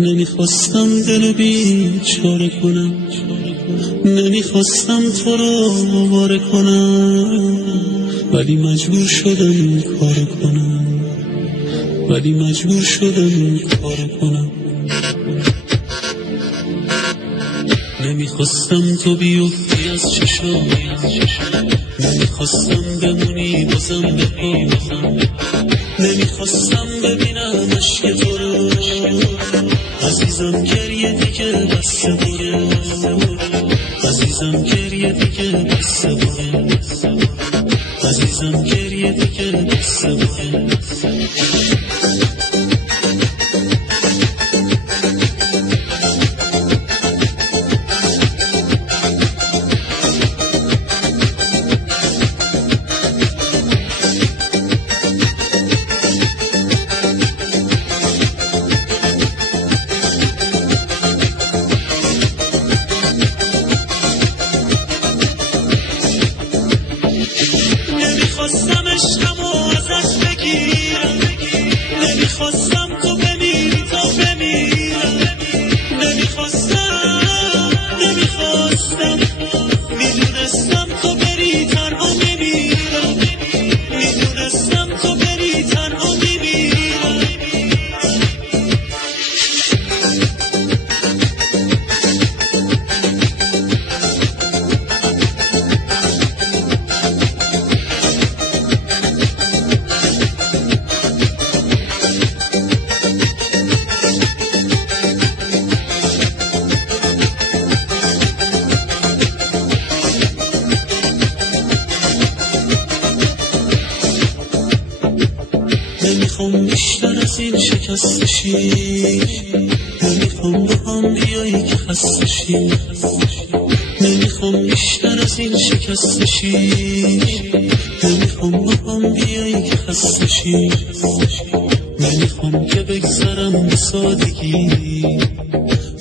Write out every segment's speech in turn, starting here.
نمیخواستم دلو بیچاره کنم، نمیخواستم تو رو آواره کنم، ولی مجبور شدم این کار کنم، ولی مجبور شدم این کار کنم. نمیخواستم تو بیفتی از چشام، نمیخواستم بمونی بازم به پا، نمیخواستم ببینم عشق تو رو، عزیزم گریه دیگه بس باره، عزیزم گریه دیگه بس باره، عزیزم گریه دیگه بس باره. نمیخواستم عشقمو ازت بگیرم، نمیخواستم تو بمیری تا بمیرم، نمیخواستم میدونستم تو بری تنها میمیرم، میدونستم تو بری تنها میمیرم. نمیخوام بیشتر از این شکست شی، نمیخوام با هم بیایی که خسته شی، نمیخوام بیشتر از این شکست شی، نمیخوام با هم بیایی که خسته شی، نمیخوام که بگذرم به سادگی،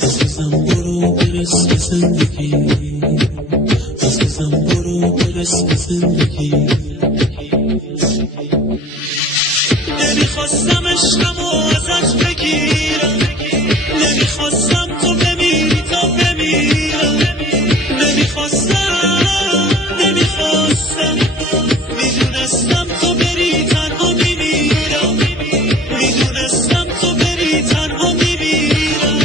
عزیزم برو برس به زندگی، عزیزم برو برس به زندگی. نمیخواستم عشقمو ازت بگیرم، نمیخواستم تو بمیری تا بمیرم، نمیخواستم میدونستم تو بری تنها میمیرم، میدونستم تو بری تنها میمیرم.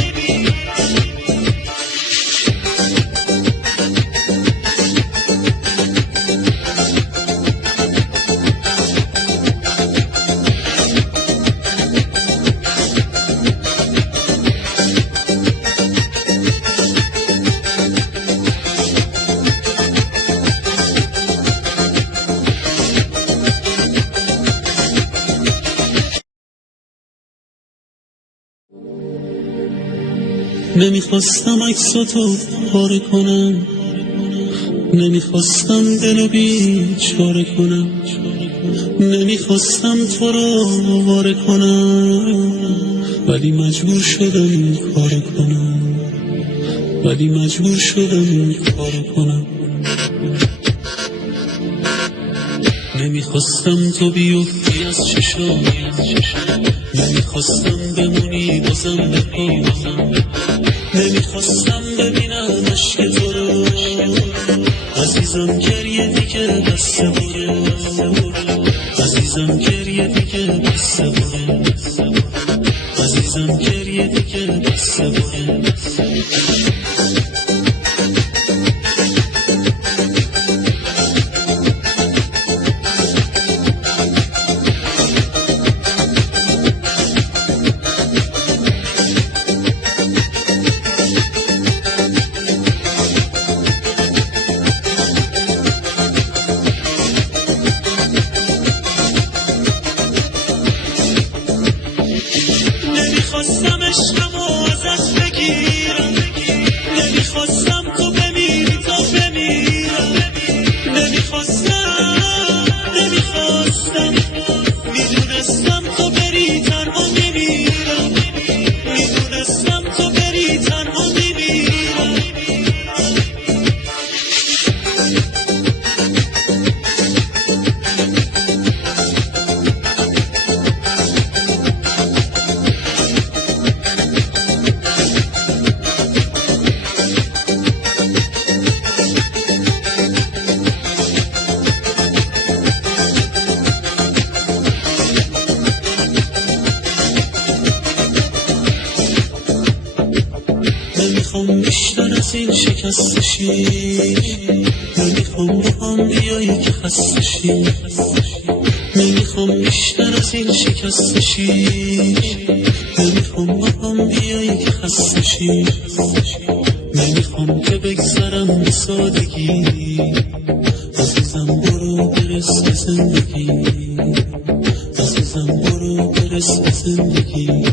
نمیخواستم عکساتو پاره کنم، نمیخواستم دلو بیچاره کنم، نمیخواستم تو رو آواره کنم، ولی مجبور شدم این کار کنم، ولی مجبور شدم این کار کنم. نمیخواستم تو بیفتی از چشام، نمیخواستم بمونی بازم به پا، نمیخواستم ببینم عشق تو رو، عزیزم گریه دیگه بس باره، عزیزم گریه دیگه بس باره، عزیزم گریه دیگه بس باره. نمیخواستم عشقمو ازت بگیرم، نمیخواستم تو بمیری تا بمیرم، نمیخواستم میدونستم تو بری تنها میمیرم، میدونستم تو بری تنها میمیرم. نمیخوام بیشتر از این شکست شی، نمیخوام با هم بیایی که خسته شی، نمیخوام بیشتر از این شکست شی، نمیخوام با هم بیایی که خسته شی، نمیخوام که بگذرم به سادگی، عزیزم برو برس به زندگی، عزیزم برو برس به زندگی.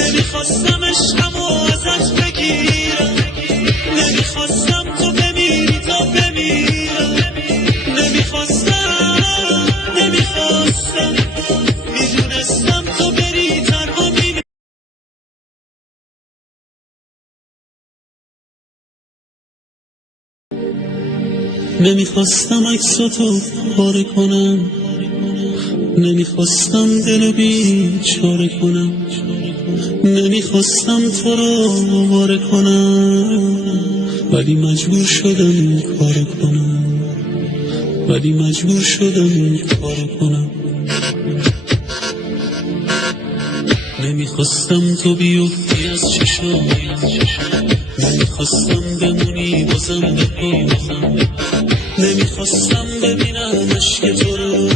نمیخواستم عشقمو ازت بگیرم، نمیخواستم تو بمیری تا بمیرم، نمیخواستم میدونستم تو بری تنها میمیرم. نمیخواستم عکساتو پاره کنم، نمیخواستم دلو بیچاره کنم، نمیخواستم تو رو آواره کنم، ولی مجبور شدم این کارو کنم، ولی مجبور شدم این کارو کنم. نمیخواستم تو بیفتی از چشایم، نمیخواستم بمونی بازم به پایم، نمیخواستم ببینم عشق تو رو،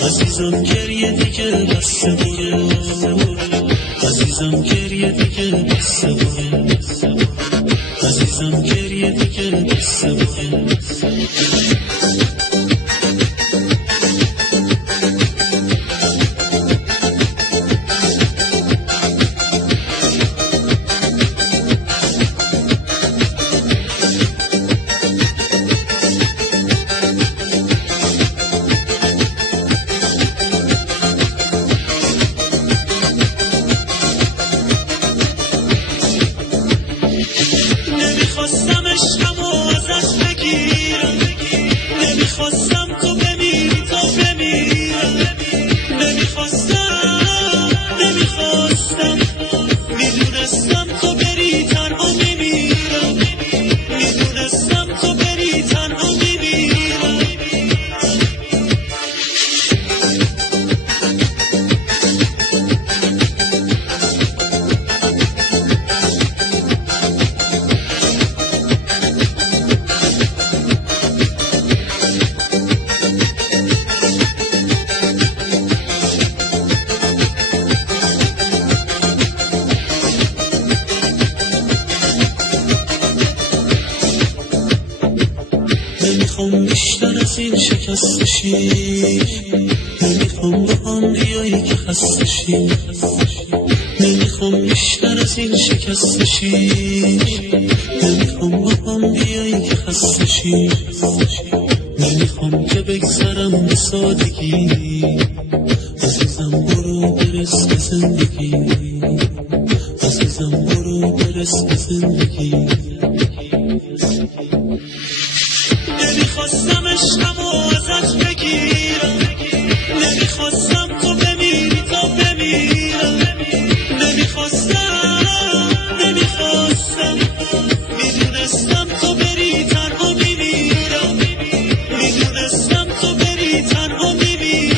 عزیزم گریه دیگه بسته بره، عزیزم گریه دیگه بسته بره، عزیزم گریه دیگه بسته بره. نمیخواستم عشقمو ازت بگیرم، نمیخواستم تو بمیری تا بمیرم، نمیخواستم میدونستم تو بری تنها میمیرم، میدونستم تو بری تنها میمیرم. نمیخوام بیشتر از این شکست شی، نمیخوام با هم بیایی که خسته شی، نمیخوام بیشتر از این شکست شی، نمیخوام با هم بیایی که خسته شی، نمیخوام که بگذرم به سادگی، عزیزم برو برس به زندگی، عزیزم برو برس به زندگی. نمیخواستم عشقمو ازت بگیرم، نمیخواستم تو بمیری تا بمیرم، نمیخواستم میدونستم تو بری تنها میمیرم، میدونستم تو بری تنها میمیرم.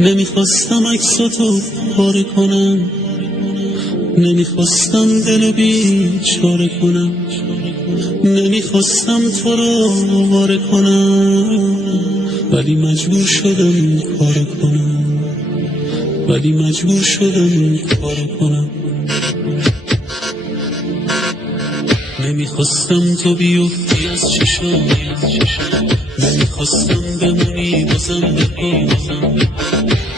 نمیخواستم عکساتو پاره کنم، نمیخواستم دلو بیچاره کنم، نمیخواستم تو رو آواره کنم، ولی مجبور شدم این کارو کنم، ولی مجبور شدم این کارو کنم. نمیخواستم تو بیفتی از چشایم، نمیخواستم بمونی بازم به پایم،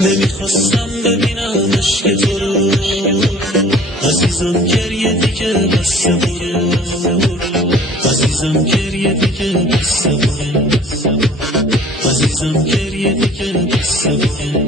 نمیخواستم ببینم عشق تو رو، عزیزم گریه دیگه بسته بره، عزیزم گریه دیگه بسته بره، عزیزم گریه دیگه بسته بره.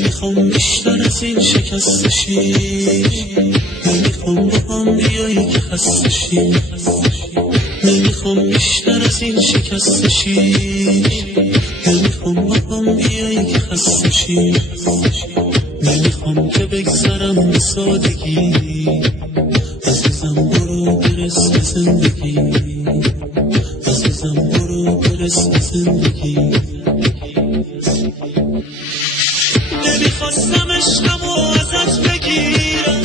نمیخوام بیشتر از این شکست شی، نمیخوام با هم بیایی که خسته شی، نمیخوام بیشتر از این شکست شی، نمیخوام با هم بیایی که خسته شی، نمیخوام که بگذرم به سادگی، عزیزم برو برس به زندگی، عزیزم برو برس به زندگی. نمیخواستم عشقمو ازت بگیرم،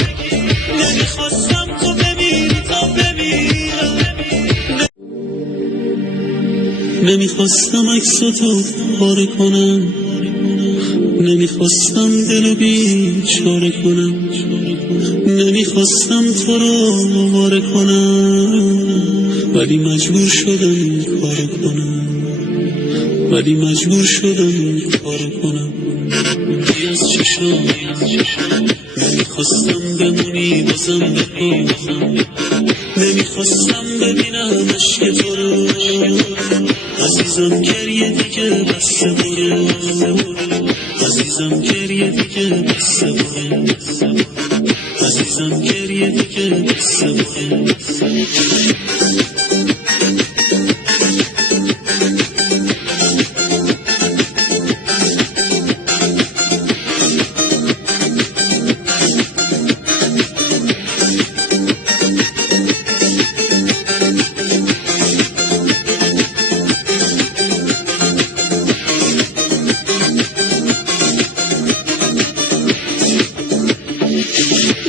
نمیخواستم تو بمیری تا بمیرم، نمیخواستم عکساتو پاره کنم، نمیخواستم دلو بیچاره کنم، نمیخواستم تو رو واره کنم، ولی مجبور شدم این کارو کنم، ولی مجبور شدم این کارو کنم. بی از چشام نمیخواستم بمونی بازم بپام، نمیخواستم ببینم عشق تو رو، عزیزم گریه دیگه بسته برو، عزیزم گریه دیگه بسته برو، عزیزم گریه دیگه بسته برو.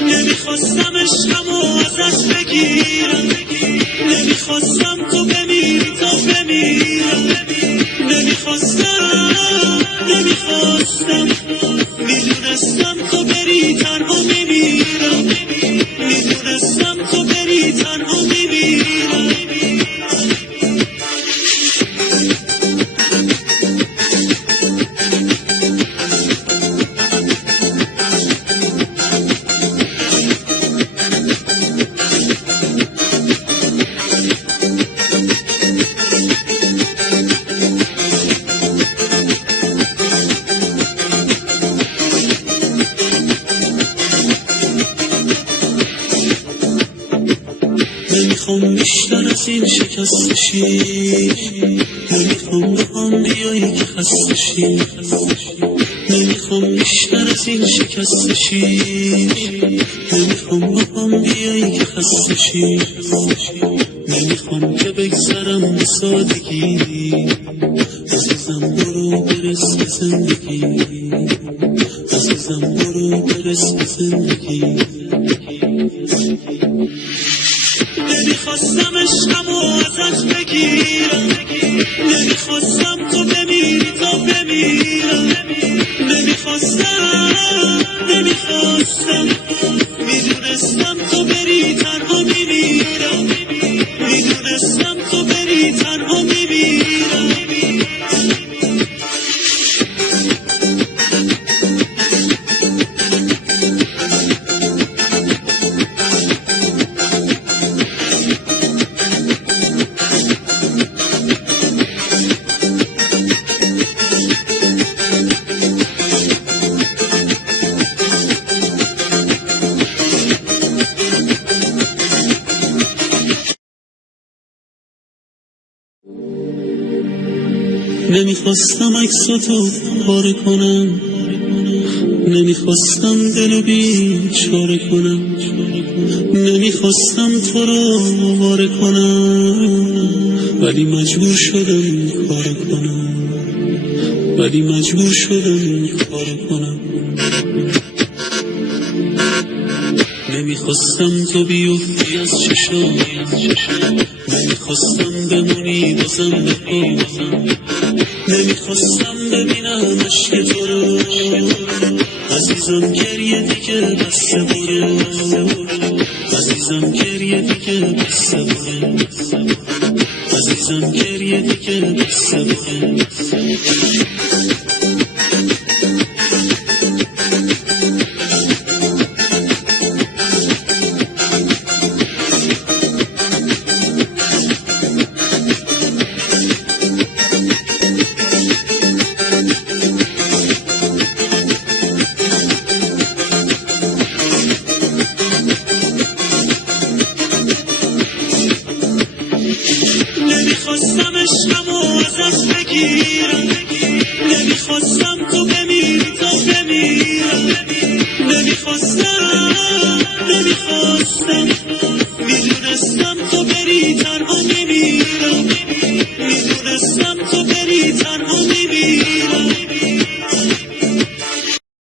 نمیخواستم عشقمو ازت بگیرم، نمیخواستم تو بمیری تا بمیرم، نمیخواستم میدونستم تو بری تنها میمیرم، میدونستم تو بری تنها میمیرم. نمیخوام بیشتر از این شکست شی، نمیخوام با هم بیایی که خسته شی، نمیخوام بیشتر از این شکست شی، نمیخوام با هم بیایی که خسته شی، نمیخوام که بگذرم به سادگی، عزیزم برو برس به زندگی، عزیزم برو برس به زندگی. نمیخواستم عشقمو ازت بگیرم، نمیخواستم تو بمیری تا بمیرم، نمیخواستم میدونستم تو بری تنها میمیرم، میدونستم تو بری تنها میمیرم. نمیخواستم عکساتو پاره کنم، نمیخواستم دلو بیچاره کنم، نمیخواستم تو رو واره کنم، ولی مجبور شدم این کارو کنم، ولی مجبور شدم این کارو کنم. نمیخواستم تو بیفتی از چشام، نمیخواستم بمونی بازم بپام، نمیخواستم ببینم عشق تو رو، عزیزم گریه دیگه بسته برو، عزیزم گریه دیگه بسته برو، عزیزم گریه دیگه بسته برو.